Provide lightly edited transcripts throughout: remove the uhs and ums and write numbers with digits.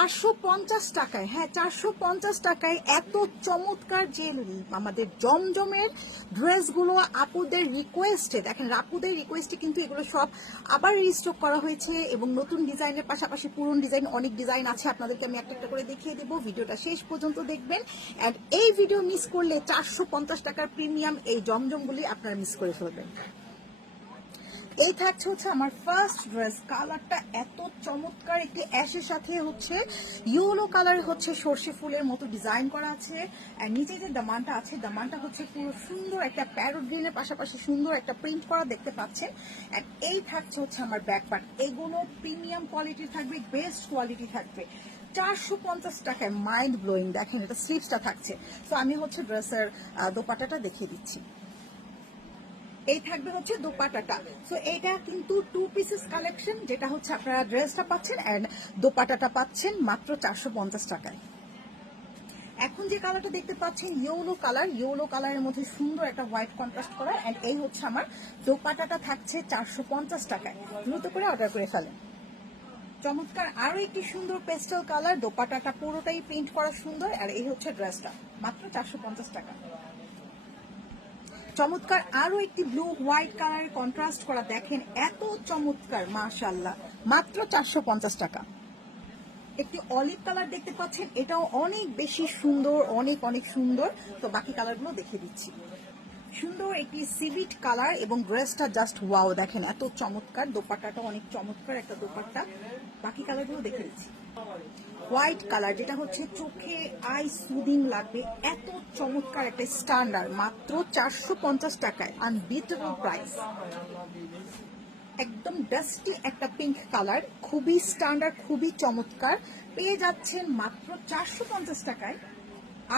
450 টাকায়, হ্যাঁ 450 টাকায় এত চমৎকার যে আমাদের জমজমের ড্রেসগুলো আপুদের রিকোয়েস্টে, দেখেন আপুদের রিকোয়েস্টে কিন্তু এগুলো সব আবার রিস্টক করা হয়েছে এবং নতুন ডিজাইনের পাশাপাশি পুরনো ডিজাইন, অনেক ডিজাইন আছে। আপনাদেরকে আমি একটা একটা করে দেখিয়ে দেবো, ভিডিওটা শেষ পর্যন্ত দেখবেন। অ্যান্ড এই ভিডিও মিস করলে 450 টাকার প্রিমিয়াম এই জমজমগুলি আপনারা মিস করে ফেলবেন। এই থাকছে হচ্ছে আমার ফার্স্ট ড্রেস, কালারটা এত চমৎকার, একটি অ্যাশের সাথে হচ্ছে ইয়েলো কালার হচ্ছে সর্ষে ফুলের মতো ডিজাইন করা আছে। আর নিচে যে দামানটা আছে, দামানটা হচ্ছে পুরো সুন্দর একটা প্যারোট গ্রিনের পাশাপাশি সুন্দর একটা প্রিন্ট করা দেখতে পাচ্ছেন। আর এই থাকছে হচ্ছে আমার ব্যাক পার্ট, এগুলো প্রিমিয়াম কোয়ালিটি থাকবে, বেস্ট কোয়ালিটি থাকবে। 450 টাকায় মাইন্ড ব্লোয়িং। দেখেন এটা স্লিভসটা থাকছে। তো আমি হচ্ছে ড্রেসের দোপাট্টাটা দেখিয়ে দিচ্ছি। এই থাকবে হচ্ছে দোপাট্টাটা। সো এটা কিন্তু 2 পিসেস কালেকশন, যেটা হচ্ছে আপনারা ড্রেসটা পাচ্ছেন এন্ড দোপাট্টাটা পাচ্ছেন মাত্র 450 টাকায়। এখন যে কালারটা দেখতে পাচ্ছেন ইয়েলো কালার, ইয়েলো কালারের মধ্যে সুন্দর একটা হোয়াইট কন্ট্রাস্ট করা, এন্ড এই হচ্ছে আমার দোপাট্টাটা থাকছে 450 টাকায়। দ্রুত করে অর্ডার করে ফেলেন। চমৎকার আরো একটি সুন্দর পেস্টেল কালার, দোপাট্টাটা পুরোটাই প্রিন্ট করা সুন্দর, আর এই হচ্ছে ড্রেসটা মাত্র 450 টাকা। চমৎকার আরো একটি ব্লু হোয়াইট কালারের কন্ট্রাস্ট করা, দেখেন এত চমৎকার, মাশাআল্লাহ, মাত্র 450 টাকা। একটি অলিভ কালার দেখতে পাচ্ছেন, এটাও অনেক বেশি সুন্দর, অনেক অনেক সুন্দর। তো বাকি কালারগুলো দেখিয়ে দিচ্ছি। সুন্দর একটি সিভিট কালার এবং ড্রেসটা জাস্ট ওয়াও, দেখেন এত চমৎকার, দোপাট্টাটা অনেক চমৎকার একটা দোপাট্টা। বাকি কালারগুলো দেখে দিচ্ছি। হোয়াইট কালার, যেটা হচ্ছে চোখে আই সুদিং লাগবে, এত চমৎকার একটা স্ট্যান্ডার্ড, মাত্র 450 টাকায়, আনবিটেবল প্রাইস। একদম ডাস্টি একটা পিঙ্ক কালার, খুবই স্ট্যান্ডার্ড, খুবই চমৎকার, পেয়ে যাচ্ছেন মাত্র 450 টাকায়।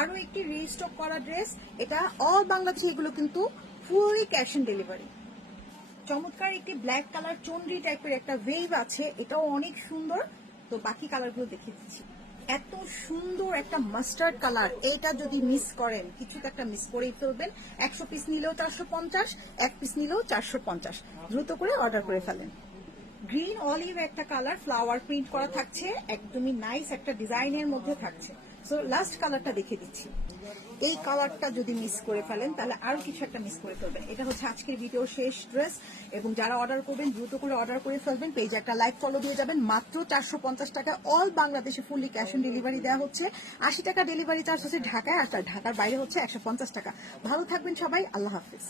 আরো একটি রিস্টক করা ড্রেস, এটা অল বাংলাদেশে এগুলো কিন্তু ফুললি ক্যাশ অন ডেলিভারি। চমৎকার একটি ব্ল্যাক কালার চন্দ্রি টাইপের একটা ওয়েভ আছে, এটাও অনেক সুন্দর। তো বাকি কালারগুলো দেখিয়ে দিচ্ছি। এত সুন্দর একটা মাস্টার্ড কালার, এটা যদি মিস করেন কিছু তো একটা মিস করেই ফেলবেন। 100 পিস নিলেও 450, 1 পিস নিলেও 450। দ্রুত করে অর্ডার করে ফেলেন। গ্রিন অলিভ একটা কালার, ফ্লাওয়ার প্রিন্ট করা থাকছে, একদমই নাইস একটা ডিজাইনের মধ্যে থাকছে। সো লাস্ট কালারটা দেখে দিচ্ছি। এই কালারটা যদি মিস করে ফেলেন তাহলে আরো কিছু একটা মিস করে ফেলবেন। এটা হচ্ছে আজকের ভিডিও শেষ ড্রেস, এবং যারা অর্ডার করবেন দ্রুত করে অর্ডার করে ফেলবেন। পেজে একটা লাইক ফলো দিয়ে যাবেন। মাত্র 450 টাকা অল বাংলাদেশে ফুললি ক্যাশ অন ডেলিভারি দেওয়া হচ্ছে। 80 টাকা ডেলিভারি চার্জ হচ্ছে ঢাকায়, আর ঢাকার বাইরে হচ্ছে 150 টাকা। ভালো থাকবেন সবাই, আল্লাহ হাফিজ।